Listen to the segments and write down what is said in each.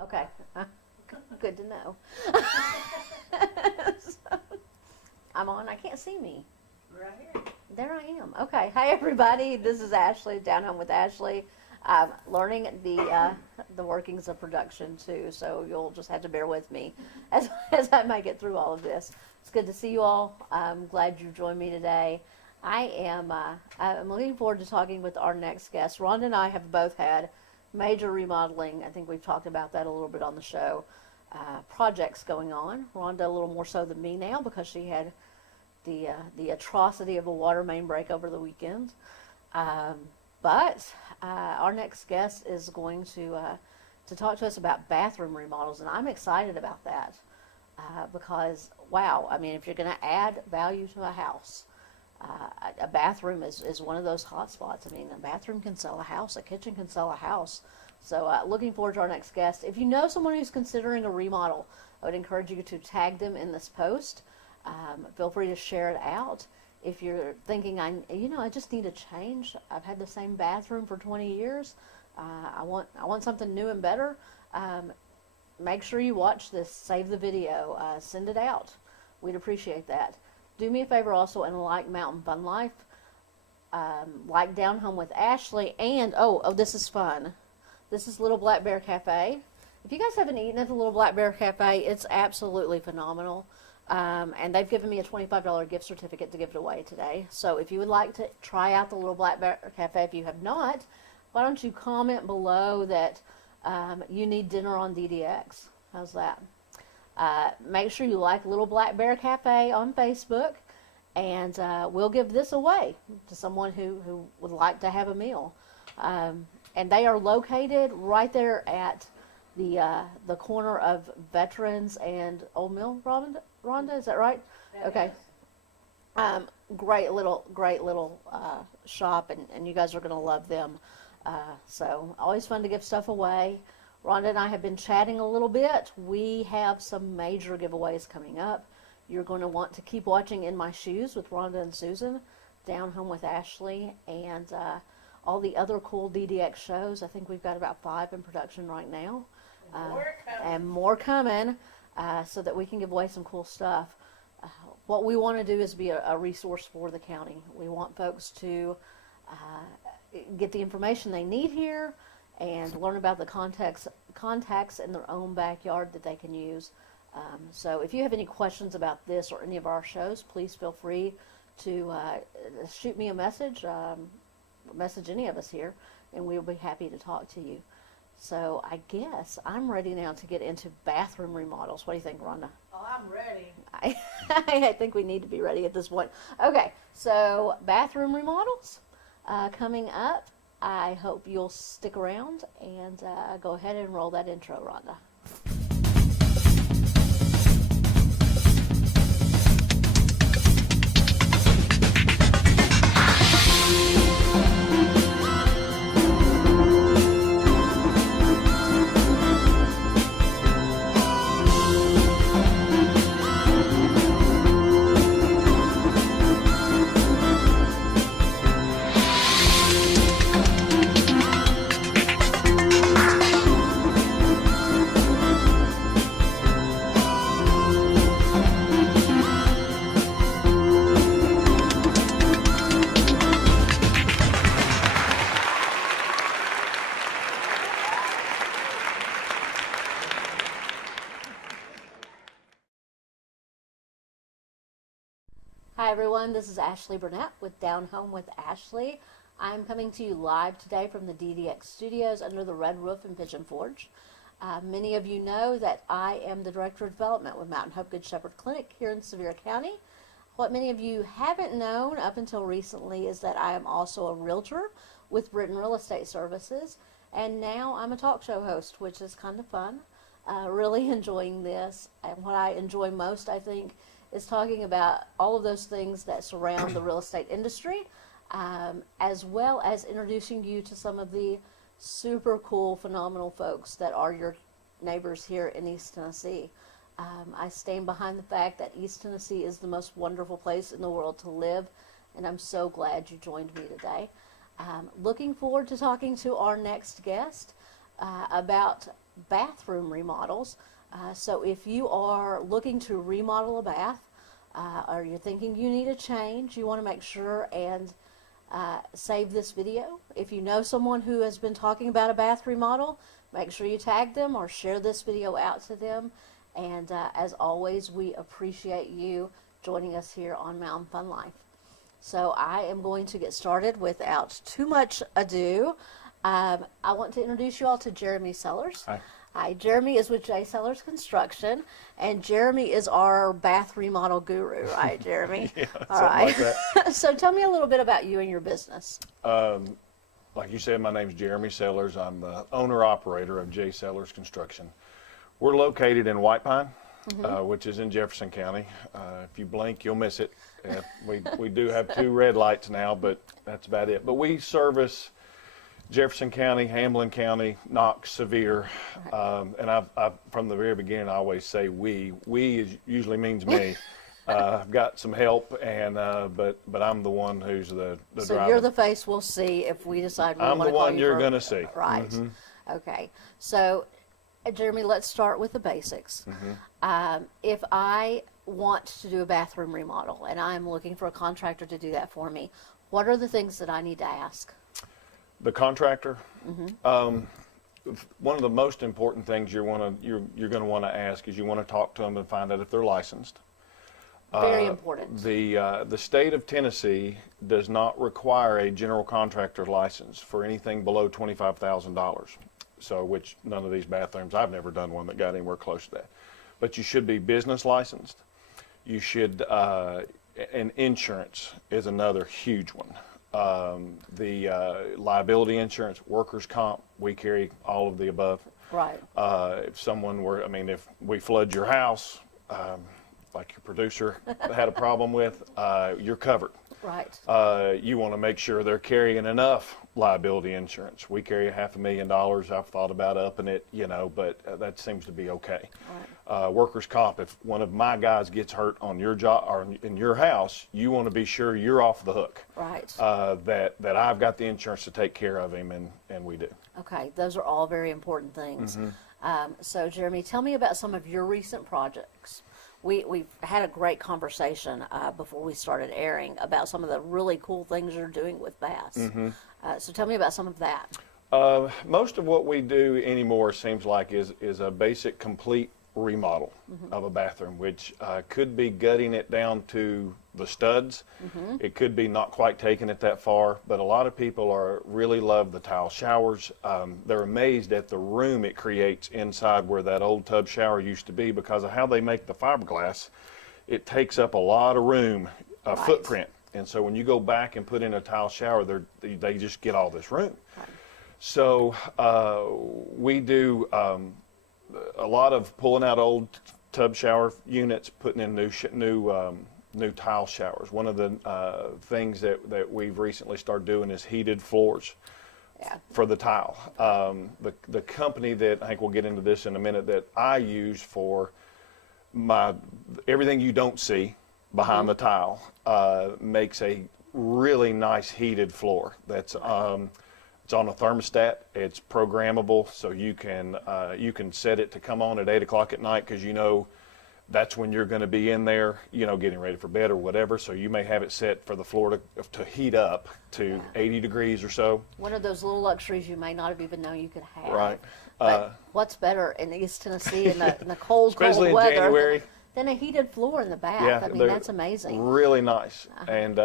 Okay. Good to know. So, I'm on. I can't see me. Right here. There I am. Okay. Hi, everybody. This is Ashley, Down Home with Ashley. Learning the workings of production, too, so you'll just have to bear with me as I might get through all of this. It's good to see you all. I'm glad you joined me today. I'm looking forward to talking with our next guest. Rhonda and I have both had major remodeling. I think we've talked about that a little bit on the show. Projects going on. Rhonda a little more so than me now because she had the atrocity of a water main break over the weekend. But our next guest is going to talk to us about bathroom remodels, and I'm excited about that because, wow, I mean, if you're going to add value to a house, a bathroom is one of those hot spots. I mean, a bathroom can sell a house, a kitchen can sell a house. So looking forward to our next guest. If you know someone who's considering a remodel, I would encourage you to tag them in this post. Feel free to share it out. If you're thinking, I just need a change. I've had the same bathroom for 20 years. I want something new and better. Make sure you watch this. Save the video. Send it out. We'd appreciate that. Do me a favor also and like Mountain Fun Life. Like Down Home with Ashley. And, this is fun. This is Little Black Bear Cafe. If you guys haven't eaten at the Little Black Bear Cafe, it's absolutely phenomenal. And they've given me a $25 gift certificate to give it away today. So if you would like to try out the Little Black Bear Cafe, if you have not, why don't you comment below that you need dinner on DDX? How's that? Make sure you like Little Black Bear Cafe on Facebook, and we'll give this away to someone who would like to have a meal. And they are located right there at the corner of Veterans and Old Mill. Rhonda, is that right? Okay. Great little shop, and you guys are going to love them. So always fun to give stuff away. Rhonda and I have been chatting a little bit. We have some major giveaways coming up. You're going to want to keep watching In My Shoes with Rhonda and Susan, Down Home with Ashley, and all the other cool DDX shows. I think we've got about 5 in production right now. And more coming so that we can give away some cool stuff. What we want to do is be a resource for the county. We want folks to get the information they need here and learn about the contacts in their own backyard that they can use. So if you have any questions about this or any of our shows, please feel free to shoot me a message, message any of us here, and we'll be happy to talk to you. So I guess I'm ready now to get into bathroom remodels. What do you think, Rhonda? Oh, I'm ready. I think we need to be ready at this point. Okay, so bathroom remodels coming up. I hope you'll stick around and go ahead and roll that intro, Rhonda. Hi everyone, this is Ashley Burnett with Down Home with Ashley. I'm coming to you live today from the DDX studios under the red roof in Pigeon Forge. Many of you know that I am the Director of Development with Mountain Hope Good Shepherd Clinic here in Sevier County. What many of you haven't known up until recently is that I am also a realtor with Britton Real Estate Services, and now I'm a talk show host, which is kind of fun. Really enjoying this, and what I enjoy most, I think, is talking about all of those things that surround the real estate industry, as well as introducing you to some of the super cool, phenomenal folks that are your neighbors here in East Tennessee. I stand behind the fact that East Tennessee is the most wonderful place in the world to live, and I'm so glad you joined me today. Looking forward to talking to our next guest about bathroom remodels. So if you are looking to remodel a bath, or you're thinking you need a change, you want to make sure and save this video. If you know someone who has been talking about a bath remodel, make sure you tag them or share this video out to them. And as always, we appreciate you joining us here on Mountain Fun Life. So I am going to get started without too much ado. I want to introduce you all to Jeremy Sellers. Hi. Hi, Jeremy is with J. Sellers Construction, and Jeremy is our bath remodel guru, right, Jeremy? Yeah, All something right. like that. So tell me a little bit about you and your business. Like you said, my name's Jeremy Sellers. I'm the owner-operator of J. Sellers Construction. We're located in White Pine, which is in Jefferson County. If you blink, you'll miss it. We do have 2 red lights now, but that's about it. But we service Jefferson County, Hamlin County, Knox, Sevier, and I've from the very beginning I always say we. Usually means me. I've got some help, and but I'm the one who's the So driver. you're the face we'll see if we decide we I'm want the to call one you you're for- going to see. Right. Okay. So, Jeremy, let's start with the basics. If I want to do a bathroom remodel and I'm looking for a contractor to do that for me, what are the things that I need to ask? The contractor. One of the most important things you're going to want to ask is you want to talk to them and find out if they're licensed. Very important. The state of Tennessee does not require a general contractor license for anything below $25,000. So, which none of these bathrooms, I've never done one that got anywhere close to that. But you should be business licensed. You should, and insurance is another huge one. The liability insurance, workers' comp, we carry all of the above. Right. If someone were, if we flood your house, like your producer had a problem with, you're covered. Right. You want to make sure they're carrying enough liability insurance. We carry $500,000. I've thought about upping it, but that seems to be okay. Right. Workers' comp, if one of my guys gets hurt on your job or in your house, you want to be sure you're off the hook. Right. That I've got the insurance to take care of him, and we do. Okay. Those are all very important things. So, Jeremy, tell me about some of your recent projects. We've had a great conversation before we started airing about some of the really cool things you're doing with baths. So tell me about some of that. Most of what we do anymore seems like is a basic complete remodel of a bathroom, which could be gutting it down to the studs. It could be not quite taking it that far, but a lot of people really love the tile showers. They're amazed at the room it creates inside where that old tub shower used to be because of how they make the fiberglass. It takes up a lot of room, Right. footprint. And so when you go back and put in a tile shower, they just get all this room. Right. So we do a lot of pulling out old tub shower units, putting in new tile showers. One of the things that we've recently started doing is heated floors Yeah. for the tile. The company that, I think we'll get into this in a minute, that I use for everything you don't see behind the tile makes a really nice heated floor. That's it's on a thermostat. It's programmable, so you can set it to come on at 8 o'clock at night because that's when you're going to be in there, getting ready for bed or whatever. So you may have it set for the floor to heat up to 80 degrees or so. One of those little luxuries you may not have even known you could have. Right. But what's better in East Tennessee in the cold Especially in weather January. than a heated floor in the bath? Yeah, I mean, they're that's amazing. Really nice, and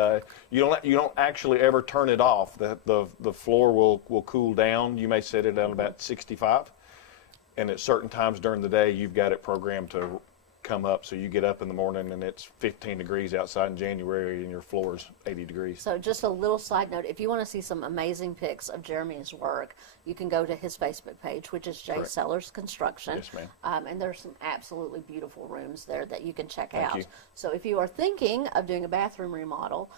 you don't actually ever turn it off. The floor will cool down. You may set it at about 65, and at certain times during the day, you've got it programmed to come up. So you get up in the morning and it's 15 degrees outside in January, and your floor is 80 degrees. So just a little side note, if you want to see some amazing pics of Jeremy's work, you can go to his Facebook page, which is J. Correct. Sellers Construction. Yes, ma'am. And there's some absolutely beautiful rooms there that you can check Thank out. you. So if you are thinking of doing a bathroom remodel,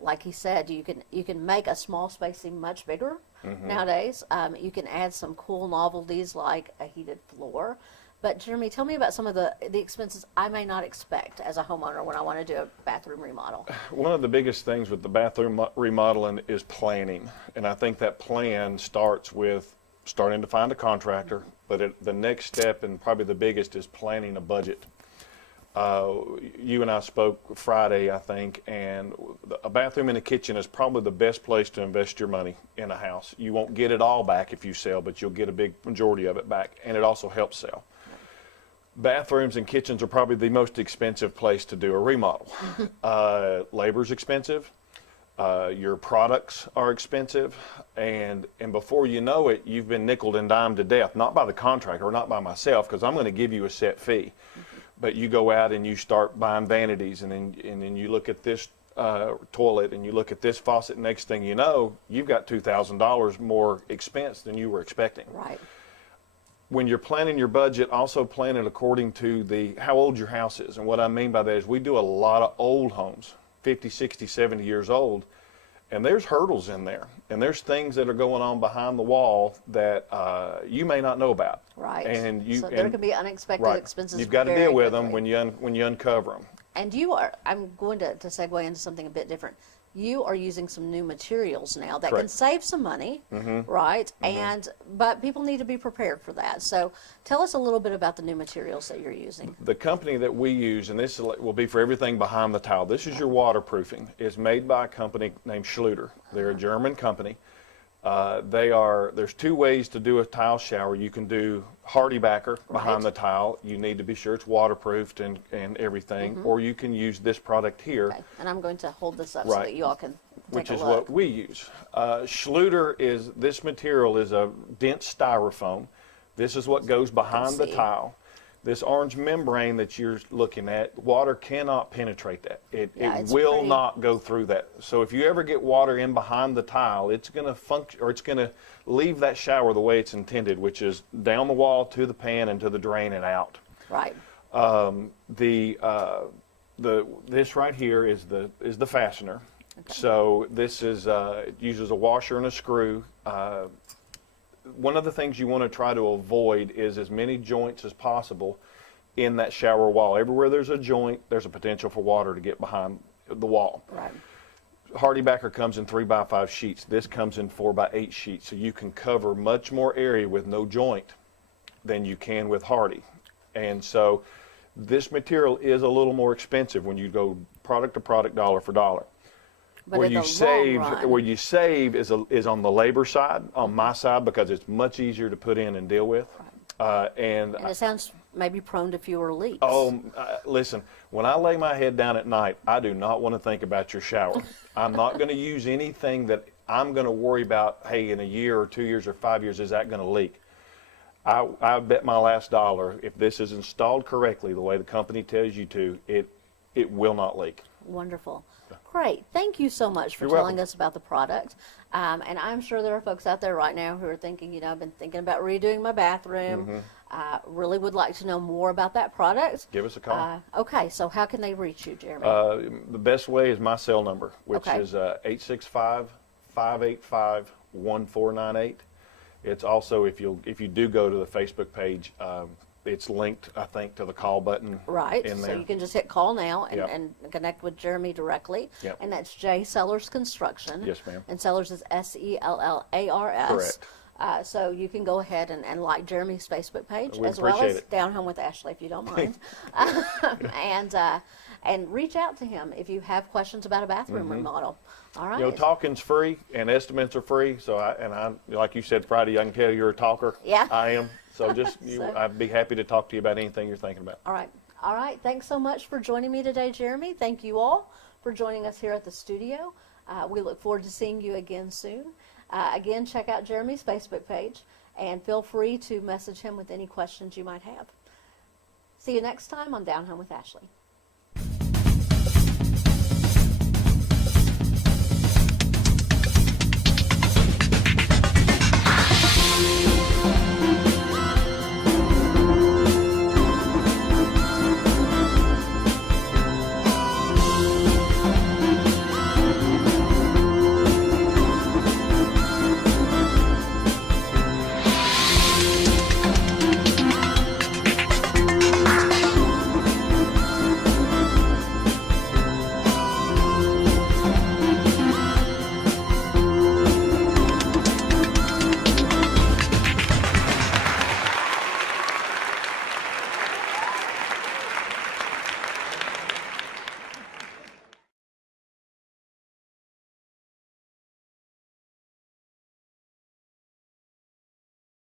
like he said, you can make a small spacing much bigger nowadays. You can add some cool novelties like a heated floor. But Jeremy, tell me about some of the expenses I may not expect as a homeowner when I want to do a bathroom remodel. One of the biggest things with the bathroom remodeling is planning. And I think that plan starts with starting to find a contractor, But the next step, and probably the biggest, is planning a budget. You and I spoke Friday, I think, and a bathroom and a kitchen is probably the best place to invest your money in a house. You won't get it all back if you sell, but you'll get a big majority of it back, and it also helps sell. Bathrooms and kitchens are probably the most expensive place to do a remodel. Labor's expensive. Your products are expensive, and before you know it, you've been nickeled and dimed to death, not by the contractor or not by myself, because I'm going to give you a set fee. But you go out and you start buying vanities, and then you look at this toilet and you look at this faucet. Next thing you know, you've got $2,000 more expense than you were expecting. Right. When you're planning your budget, also plan it according to how old your house is. And what I mean by that is we do a lot of old homes, 50, 60, 70 years old, and there's hurdles in there. And there's things that are going on behind the wall that you may not know about. Right. And so there could be unexpected right. expenses. You've got to very deal with them quickly. when you uncover them. And I'm going to segue into something a bit different. You are using some new materials now that can Correct. save some money, right? But people need to be prepared for that. So tell us a little bit about the new materials that you're using. The company that we use, and this will be for everything behind the tile, this is your waterproofing, is made by a company named Schluter. They're a German company. There's two ways to do a tile shower. You can do HardieBacker behind the tile. You need to be sure it's waterproofed and everything. Or you can use this product here. Okay. And I'm going to hold this up so Right. that you all can take Which a is look. what we use. Schluter this material is a dense styrofoam. This is what goes behind the see. tile. This orange membrane that you're looking at, water cannot penetrate that. It it's will pretty- not go through that. So if you ever get water in behind the tile, it's going to function, or it's going to leave that shower the way it's intended, which is down the wall to the pan and to the drain and out. Right. This right here is the fastener. So this is it uses a washer and a screw. One of the things you want to try to avoid is as many joints as possible in that shower wall. Everywhere there's a joint, there's a potential for water to get behind the wall. Right. HardieBacker comes in 3x5 sheets. This comes in 4x8 sheets, so you can cover much more area with no joint than you can with Hardie. And so this material is a little more expensive when you go product to product, dollar for dollar. But Where in you the save, long run, where you save is on the labor side, on my side, because it's much easier to put in and deal with. and it sounds maybe prone to fewer leaks. Listen, when I lay my head down at night, I do not want to think about your shower. I'm not going to use anything that I'm going to worry about, hey, in a year or 2 years or 5 years, is that going to leak? I bet my last dollar, if this is installed correctly, the way the company tells you to, it will not leak. Wonderful. Great. Thank you so much for You're telling welcome. us about the product. And I'm sure there are folks out there right now who are thinking, I've been thinking about redoing my bathroom. Really would like to know more about that product. Give us a call. Okay, so how can they reach you, Jeremy? The best way is my cell number, which Okay. is 865-585-1498. It's also, if you do go to the Facebook page, it's linked, I think, to the call button Right, in so there. you can just hit call now Yep. and connect with Jeremy directly. Yep. And that's J Sellers Construction. Yes, ma'am. And Sellers is Sellars. Correct. So you can go ahead and like Jeremy's Facebook page, We as well appreciate as it. Down Home with Ashley, if you don't mind. And reach out to him if you have questions about a bathroom remodel. All right. Talking's free and estimates are free. So I like you said Friday, I can tell you're a talker. Yeah. I am. So just So- I'd be happy to talk to you about anything you're thinking about. All right. All right. Thanks so much for joining me today, Jeremy. Thank you all for joining us here at the studio. We look forward to seeing you again soon. Again, check out Jeremy's Facebook page and feel free to message him with any questions you might have. See you next time on Down Home with Ashley.